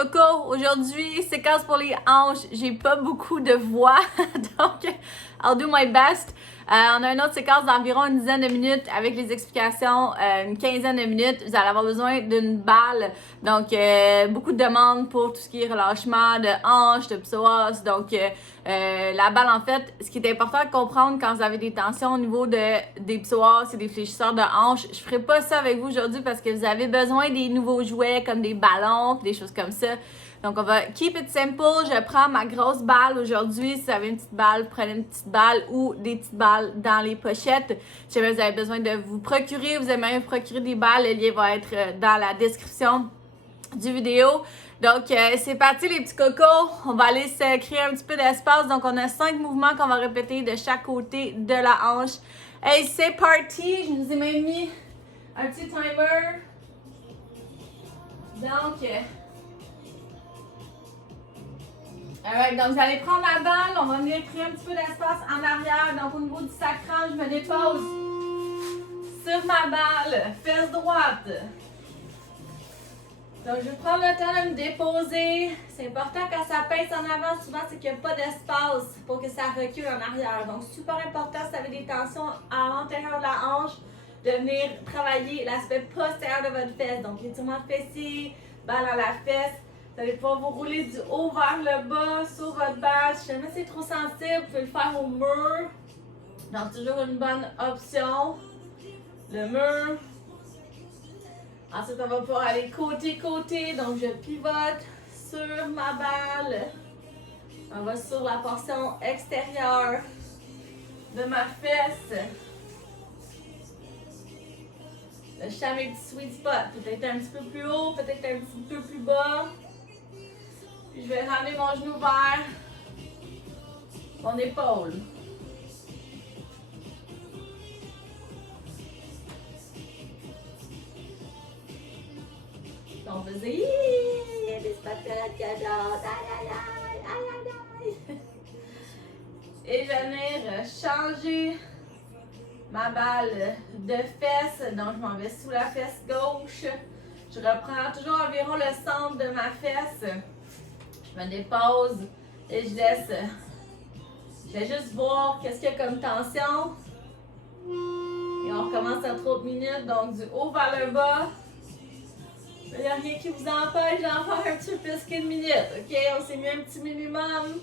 Coco, aujourd'hui, séquence pour les hanches. J'ai pas beaucoup de voix, donc I'll do my best. On a une autre séquence d'environ une dizaine de minutes avec les explications, une quinzaine de minutes. Vous allez avoir besoin d'une balle. Donc, beaucoup de demandes pour tout ce qui est relâchement de hanches, de psoas. Donc, la balle, en fait, ce qui est important de comprendre quand vous avez des tensions au niveau des psoas et des fléchisseurs de hanches, je ferai pas ça avec vous aujourd'hui parce que vous avez besoin des nouveaux jouets comme des ballons, des choses comme ça. Donc, on va keep it simple. Je prends ma grosse balle aujourd'hui. Si vous avez une petite balle, prenez une petite balle ou des petites balles dans les pochettes. Si jamais vous avez besoin de vous procurer, vous aimeriez vous procurer des balles, le lien va être dans la description du vidéo. Donc, c'est parti les petits cocos. On va aller se créer un petit peu d'espace. Donc, on a 5 mouvements qu'on va répéter de chaque côté de la hanche. Hey, c'est parti! Je nous ai même mis un petit timer. Donc, alright, donc vous allez prendre la balle, on va venir créer un petit peu d'espace en arrière. Donc au niveau du sacrum, je me dépose sur ma balle, fesse droite. Donc je vais prendre le temps de me déposer. C'est important quand ça pince en avant, souvent c'est qu'il n'y a pas d'espace pour que ça recule en arrière. Donc super important si vous avez des tensions à l'intérieur de la hanche, de venir travailler l'aspect postérieur de votre fesse. Donc étirement de fessier, balle à la fesse. Vous allez pouvoir vous rouler du haut vers le bas sur votre balle. Si jamais c'est trop sensible, vous pouvez le faire au mur. Donc, toujours une bonne option. Le mur. Ensuite, on va pouvoir aller côté-côté. Donc, je pivote sur ma balle. On va sur la portion extérieure de ma fesse. Je cherche mes petits sweet spots. Peut-être un petit peu plus haut, peut-être un petit peu plus bas. Puis je vais ramener mon genou vers mon épaule. Donc, vous il y a des spatulas qui adorent. Aïe. Et je vais venir changer ma balle de fesse. Donc, je m'en vais sous la fesse gauche. Je reprends toujours environ le centre de ma fesse. Je me dépose et je vais juste voir qu'est-ce qu'il y a comme tension. Et on recommence à 30 minutes, donc du haut vers le bas. Il n'y a rien qui vous empêche d'en faire un petit peu plus qu'une minute. Ok, on s'est mis un petit minimum.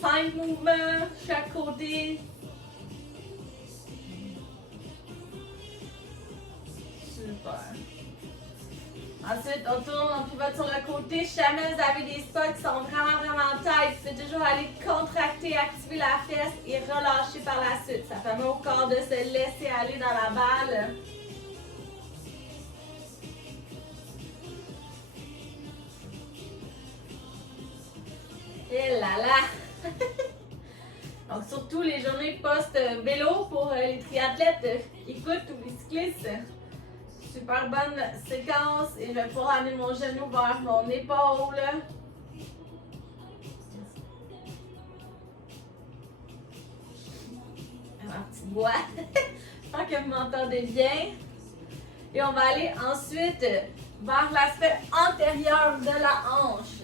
5 mouvements chaque côté. Super. Ensuite, on tourne, on pivote sur le côté. Si jamais vous avez des spots qui sont vraiment tight, vous pouvez toujours aller contracter, activer la fesse et relâcher par la suite. Ça permet au corps de se laisser aller dans la balle. Et là là! Donc, surtout les journées post-vélo pour les triathlètes qui écoutent ou les cyclistes. Super bonne séquence et je vais pouvoir amener mon genou vers mon épaule. Ma petite voix. J'espère que vous m'entendez bien. Et on va aller ensuite vers l'aspect antérieur de la hanche.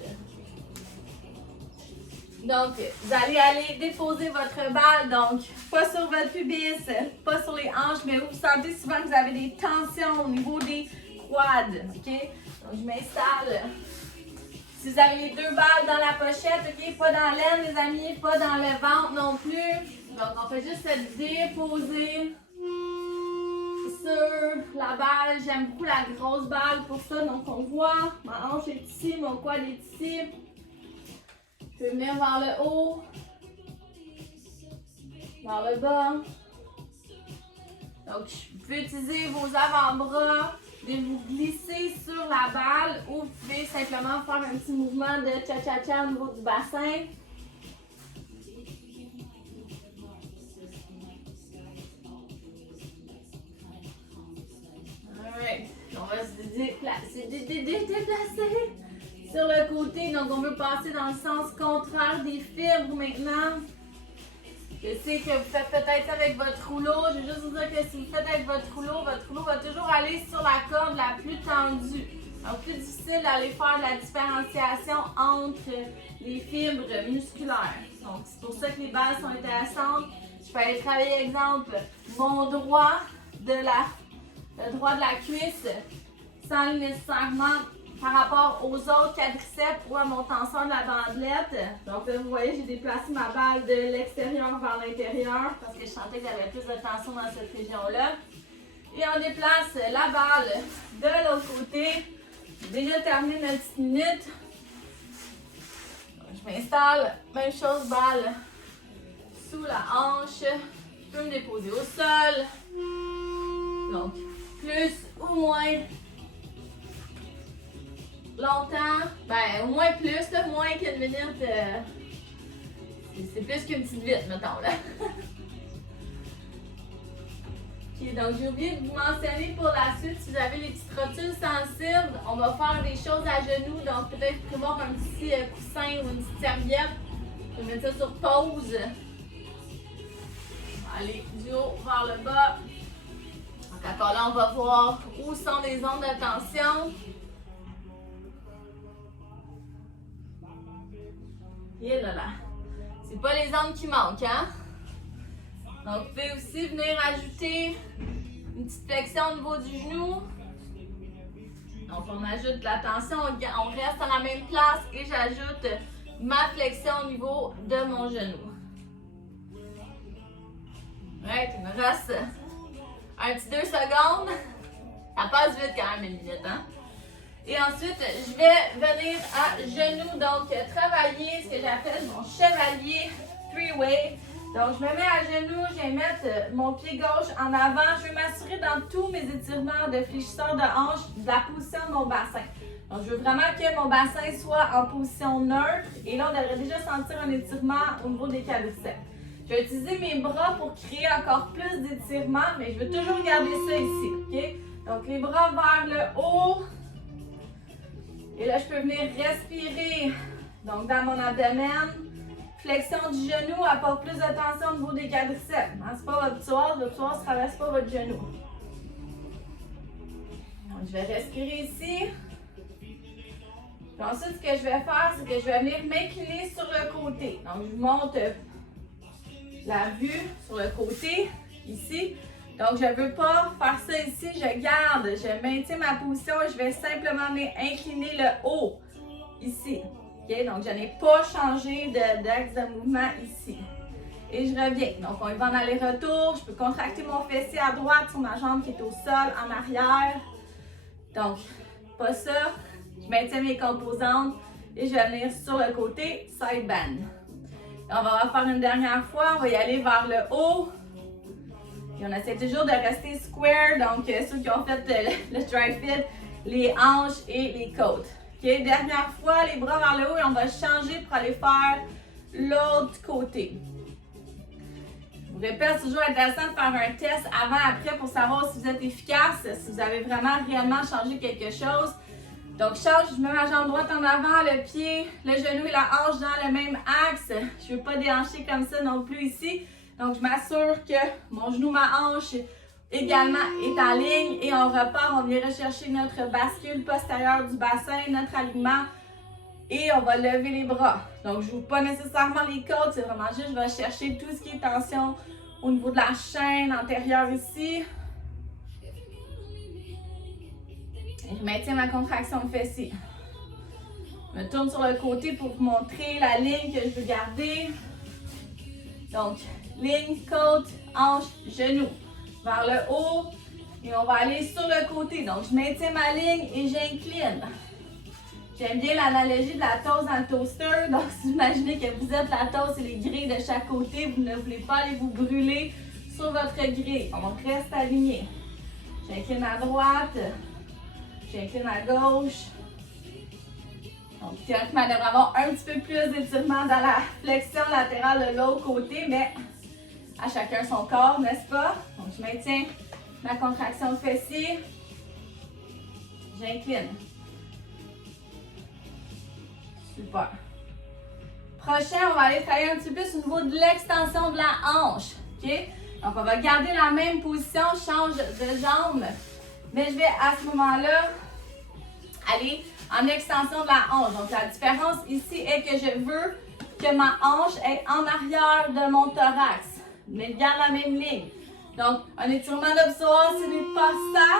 Donc, vous allez aller déposer votre balle, donc pas sur votre pubis, pas sur les hanches, mais vous sentez souvent que vous avez des tensions au niveau des quads, ok? Donc, je m'installe. Si vous avez les 2 balles dans la pochette, ok? Pas dans l'aine, les amis, pas dans le ventre non plus. Donc, on fait juste se déposer sur la balle. J'aime beaucoup la grosse balle pour ça, donc on voit, ma hanche est ici, mon quad est ici. Je peux venir vers le haut, vers le bas. Donc, vous pouvez utiliser vos avant-bras, de vous glisser sur la balle ou vous pouvez simplement faire un petit mouvement de cha-cha-cha au niveau du bassin. Alright, on va se déplacer. Sur le côté, donc on veut passer dans le sens contraire des fibres maintenant. Je sais que vous faites peut-être ça avec votre rouleau. Je vais juste vous dire que si vous faites avec votre rouleau va toujours aller sur la corde la plus tendue. Donc, plus difficile d'aller faire de la différenciation entre les fibres musculaires. Donc, c'est pour ça que les bases sont intéressantes. Je peux aller travailler, exemple, mon droit le droit de la cuisse sans aller nécessairement par rapport aux autres quadriceps ou à mon tenseur de la bandelette. Donc là, vous voyez, j'ai déplacé ma balle de l'extérieur vers l'intérieur parce que je sentais que j'avais plus de tension dans cette région-là. Et on déplace la balle de l'autre côté. J'ai déjà terminé ma petite minute. Donc, je m'installe, même chose, balle sous la hanche. Je peux me déposer au sol. Donc, plus ou moins longtemps, ben au moins plus, là, moins qu'une minute, c'est plus qu'une petite vite, mettons là. Ok, donc j'ai oublié de vous mentionner pour la suite, si vous avez les petites rotules sensibles, on va faire des choses à genoux, donc peut-être prévoir un petit coussin ou une petite serviette. Je vais mettre ça sur pause. Allez, du haut vers le bas. Donc encore là, on va voir où sont les zones de tension. Et là là. C'est pas les zones qui manquent, hein? Donc, vous pouvez aussi venir ajouter une petite flexion au niveau du genou. Donc, on ajoute de la tension, on reste à la même place et j'ajoute ma flexion au niveau de mon genou. Ouais, il me reste un petit 2 secondes. Ça passe vite quand même une minute, hein? Et ensuite, je vais venir à genoux, donc travailler ce que j'appelle mon chevalier three-way. Donc, je me mets à genoux, je vais mettre mon pied gauche en avant. Je vais m'assurer dans tous mes étirements de fléchisseur de hanche de la position de mon bassin. Donc, je veux vraiment que mon bassin soit en position neutre. Et là, on devrait déjà sentir un étirement au niveau des quadriceps. Je vais utiliser mes bras pour créer encore plus d'étirements, mais je veux toujours garder ça ici. Okay? Donc, les bras vers le haut. Et là, je peux venir respirer donc dans mon abdomen. Flexion du genou apporte plus de tension au niveau des quadriceps. Hein, c'est pas votre psoas ne traverse pas votre genou. Donc, je vais respirer ici. Puis ensuite, ce que je vais faire, c'est que je vais venir m'incliner sur le côté. Donc, je monte la vue sur le côté, ici. Donc, je ne veux pas faire ça ici, je garde, je maintiens ma position et je vais simplement incliner le haut, ici. Okay? Donc, je n'ai pas changé d'axe de mouvement ici. Et je reviens. Donc, on y va en aller-retour. Je peux contracter mon fessier à droite sur ma jambe qui est au sol, en arrière. Donc, pas ça. Je maintiens mes composantes et je vais venir sur le côté, side bend. Et on va refaire une dernière fois. On va y aller vers le haut. Et on essaie toujours de rester square, donc ceux qui ont fait le tri-fit, les hanches et les côtes. Okay? Dernière fois, les bras vers le haut et on va changer pour aller faire l'autre côté. Je vous répète, c'est toujours intéressant de faire un test avant-après pour savoir si vous êtes efficace, si vous avez vraiment réellement changé quelque chose. Donc, je mets ma jambe droite en avant, le pied, le genou et la hanche dans le même axe. Je ne veux pas déhancher comme ça non plus ici. Donc, je m'assure que mon genou, ma hanche également est en ligne et on repart. On vient rechercher notre bascule postérieure du bassin, notre alignement et on va lever les bras. Donc, je n'ouvre pas nécessairement les côtes, c'est vraiment juste, je vais chercher tout ce qui est tension au niveau de la chaîne antérieure ici. Et je maintiens ma contraction de fessier. Je me tourne sur le côté pour vous montrer la ligne que je veux garder. Donc, ligne, côte, hanche, genou. Vers le haut. Et on va aller sur le côté. Donc, je maintiens ma ligne et j'incline. J'aime bien l'analogie de la toast dans le toaster. Donc, si vous imaginez que vous êtes la toast et les grilles de chaque côté, vous ne voulez pas aller vous brûler sur votre grille. On reste aligné. J'incline à droite. J'incline à gauche. Donc, théoriquement, il devrait avoir un petit peu plus d'étirement dans la flexion latérale de l'autre côté, mais à chacun son corps, n'est-ce pas? Donc, je maintiens ma contraction de fessier. J'incline. Super. Prochain, on va aller travailler un petit peu plus au niveau de l'extension de la hanche. OK? Donc, on va garder la même position, change de jambe. Mais je vais à ce moment-là aller en extension de la hanche. Donc, la différence ici est que je veux que ma hanche est en arrière de mon thorax, mais bien la même ligne. Donc, un étirement de psoas, ce n'est pas ça.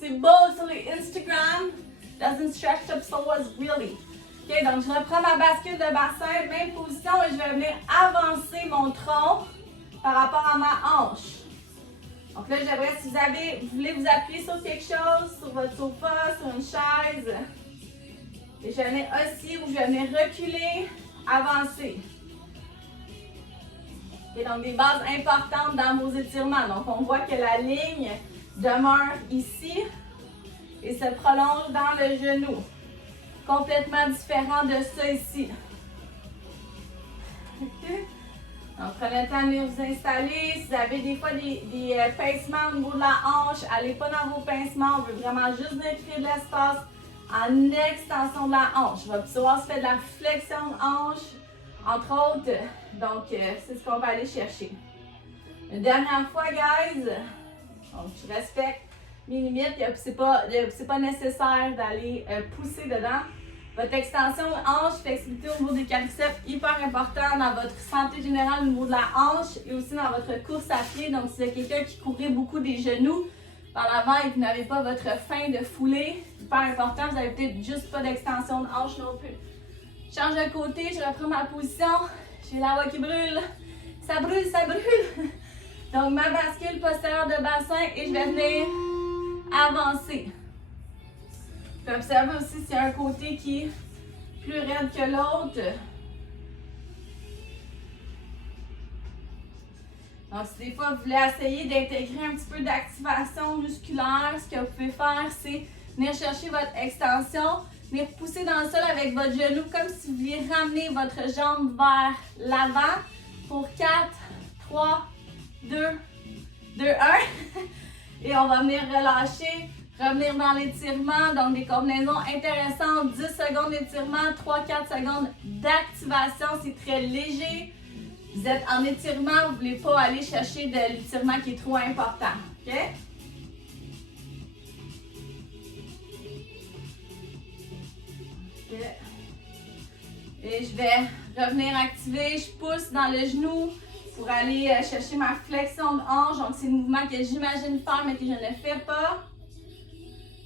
C'est beau sur les Instagram. Doesn't stretch the psoas really. OK, donc je reprends ma bascule de bassin, même position, et je vais venir avancer mon tronc par rapport à ma hanche. Donc là, j'aimerais, si vous voulez vous appuyer sur quelque chose, sur votre sofa, sur une chaise, et je vais venir aussi ou je vais venir reculer, avancer. Okay, donc des bases importantes dans vos étirements. Donc on voit que la ligne demeure ici et se prolonge dans le genou. Complètement différent de ça ici. Okay. Donc prenez le temps de venir vous installer. Si vous avez des fois des pincements au niveau de la hanche, allez pas dans vos pincements. On veut vraiment juste venir créer de l'espace en extension de la hanche. Votre psoas fait de la flexion de hanche, entre autres. Donc c'est ce qu'on va aller chercher. Une dernière fois, guys. Donc je respecte mes limites. C'est pas nécessaire d'aller pousser dedans. Votre extension de hanche, flexibilité au niveau des quadriceps, hyper important dans votre santé générale au niveau de la hanche et aussi dans votre course à pied. Donc, si vous êtes quelqu'un qui courait beaucoup des genoux par l'avant et que vous n'avez pas votre fin de foulée, hyper important, vous n'avez peut-être juste pas d'extension de hanche non plus. Je change de côté, je reprends ma position. J'ai la voix qui brûle. Ça brûle, ça brûle. Donc, ma bascule postérieure de bassin et je vais venir avancer. Puis observez aussi s'il y a un côté qui est plus raide que l'autre. Donc, si des fois vous voulez essayer d'intégrer un petit peu d'activation musculaire, ce que vous pouvez faire, c'est venir chercher votre extension, venir pousser dans le sol avec votre genou comme si vous vouliez ramener votre jambe vers l'avant pour 4, 3, 2, 1. Et on va venir relâcher. Revenir dans l'étirement, donc des combinaisons intéressantes, 10 secondes d'étirement, 3-4 secondes d'activation, c'est très léger. Vous êtes en étirement, vous ne voulez pas aller chercher de l'étirement qui est trop important. OK? OK. Et je vais revenir activer, je pousse dans le genou pour aller chercher ma flexion de hanche. Donc c'est le mouvement que j'imagine faire mais que je ne fais pas.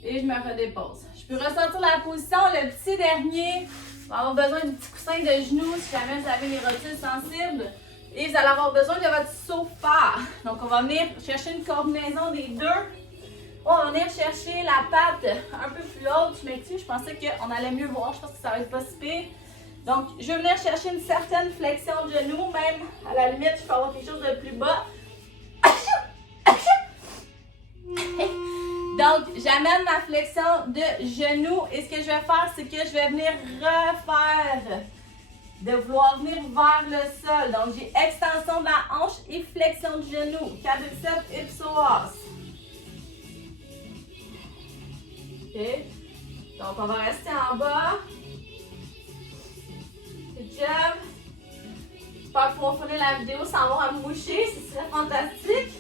Et je me redépose. Je peux ressortir la position. Le petit dernier, va avoir besoin du petit coussin de genou si jamais vous avez les rotules sensibles. Et vous allez avoir besoin de votre sofa. Donc, on va venir chercher une combinaison des deux. On va venir chercher la patte un peu plus haute. Je m'excuse, je pensais qu'on allait mieux voir. Je pense que ça va être pas si pire. Donc, je vais venir chercher une certaine flexion de genou. Même, à la limite, je peux avoir quelque chose de plus bas. Donc, j'amène ma flexion de genou et ce que je vais faire, c'est que je vais venir refaire, de vouloir venir vers le sol. Donc, j'ai extension de la hanche et flexion de genou, quadriceps et psoas. OK. Donc, on va rester en bas. Good job. J'espère pouvoir finir la vidéo sans avoir à me moucher, ce serait fantastique.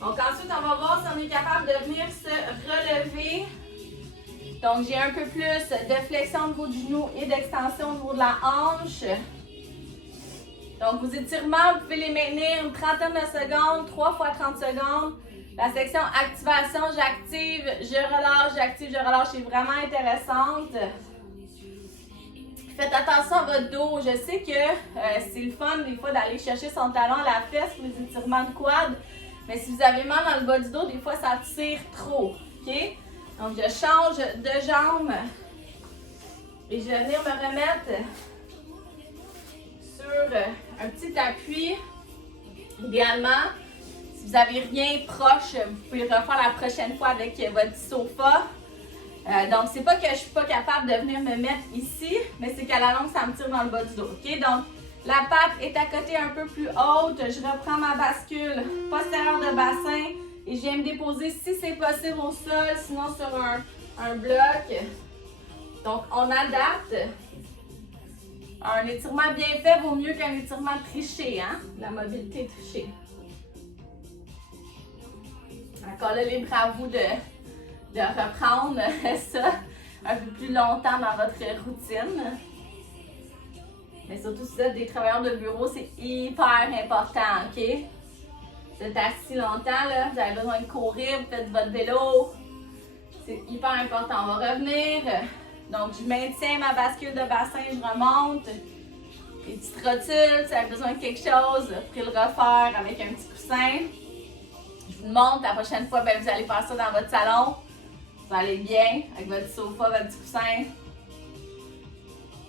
Donc ensuite, on va voir si on est capable de venir se relever. Donc j'ai un peu plus de flexion au niveau du genou et d'extension au niveau de la hanche. Donc vos étirements, vous pouvez les maintenir une trentaine de secondes, 3 fois 30 secondes. La section activation, j'active, je relâche, j'active, je relâche, est vraiment intéressante. Faites attention à votre dos. Je sais que c'est le fun des fois d'aller chercher son talon à la fesse pour les étirements de quad. Mais si vous avez mal dans le bas du dos, des fois ça tire trop. OK? Donc je change de jambe. Et je vais venir me remettre sur un petit appui. Idéalement, si vous n'avez rien proche, vous pouvez le refaire la prochaine fois avec votre sofa. Donc, c'est pas que je suis pas capable de venir me mettre ici, mais c'est qu'à la longue, ça me tire dans le bas du dos. OK? Donc, la patte est à côté un peu plus haute. Je reprends ma bascule postérieure de bassin et je viens me déposer si c'est possible au sol, sinon sur un bloc. Donc, on adapte. Un étirement bien fait vaut mieux qu'un étirement triché, hein? La mobilité trichée. Encore là, libre à vous de reprendre ça un peu plus longtemps dans votre routine. Mais surtout si vous êtes des travailleurs de bureau, c'est hyper important, OK? Vous êtes assis longtemps, là, vous avez besoin de courir, vous faites votre vélo. C'est hyper important. On va revenir. Donc, je maintiens ma bascule de bassin, je remonte. Les petites rotules, si vous avez besoin de quelque chose, vous pouvez le refaire avec un petit coussin. Je vous le montre, la prochaine fois, ben, vous allez faire ça dans votre salon. Vous allez bien avec votre sofa, votre petit coussin.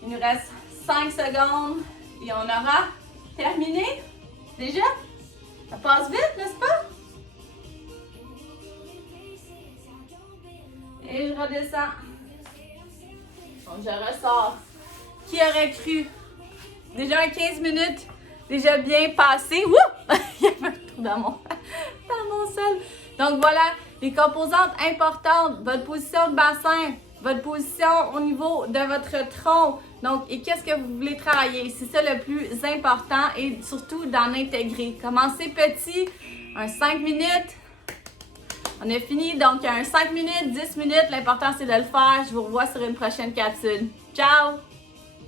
Il nous reste 5 secondes et on aura terminé. Déjà? Ça passe vite, n'est-ce pas? Et je redescends. Donc je ressors. Qui aurait cru? Déjà un 15 minutes, déjà bien passé. Wouh! Il y avait un trou dans mon sol. Donc voilà, les composantes importantes, votre position de bassin, votre position au niveau de votre tronc. Donc, et qu'est-ce que vous voulez travailler? C'est ça le plus important et surtout d'en intégrer. Commencez petit, un 5 minutes. On a fini, donc un 5 minutes, 10 minutes. L'important, c'est de le faire. Je vous revois sur une prochaine capsule. Ciao!